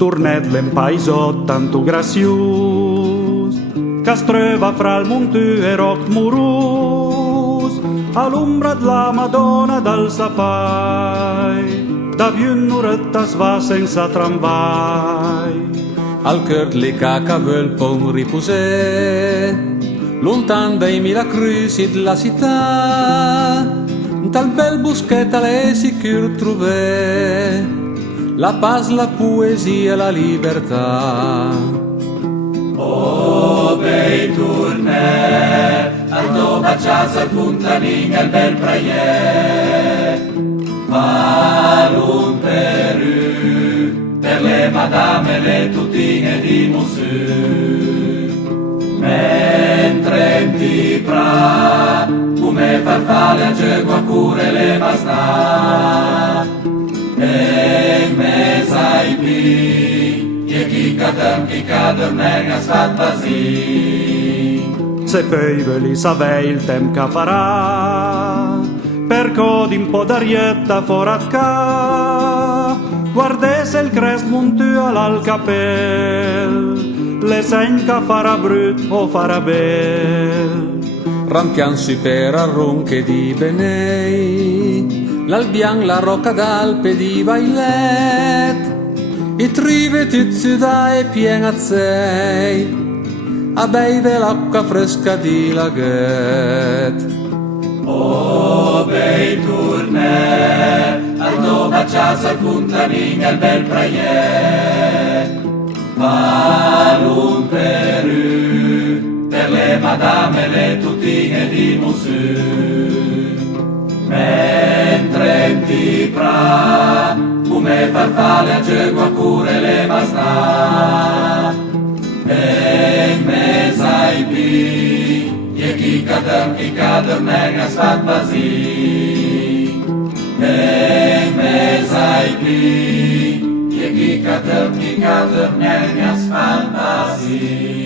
tornet l'empaisot tanto graciós, que es trova fra el Montú e roc morós, a l'ombra de la Madonna del Sapai, d'avion noreta es va sense tramvai. Al cœur de caca veulent pour riposer, lontano dai mila cruci della città, tal bel boschet all'è sicur trouver la pace, la poesia, la libertà. Oh, bei torner, al to bacias al fontanin, al bel praier, Malun Perù, per le madame e le tutine di Mussù. Mentre in Tipra, come farfalle a gioco a cure le masnà, e in mezzo ai pi, e chi cadem nega sfat basì. Se poi ve li savei il tem che farà, perché di un po' d'arietta fora ca, guardese il crest Montù al capel, le segn che farà brut o farà bel. Rampian sui per arronche di Benei, l'Albian, la Rocca d'Alpe di Vailet, i trive tizi da e piena zei, a beide l'acqua fresca di laghet. Oh, bei torner, al to bacias al fontanin, al bel praier, Malun Perù, per le madame e le tutine di Mussù. Mentre in Tipra, come farfalle a gioco a cure le masnà, e in mezzo ai pi, e chi cadem nega sfat basì. E in mezzo ai pi, e chi cadem nega sfat basì.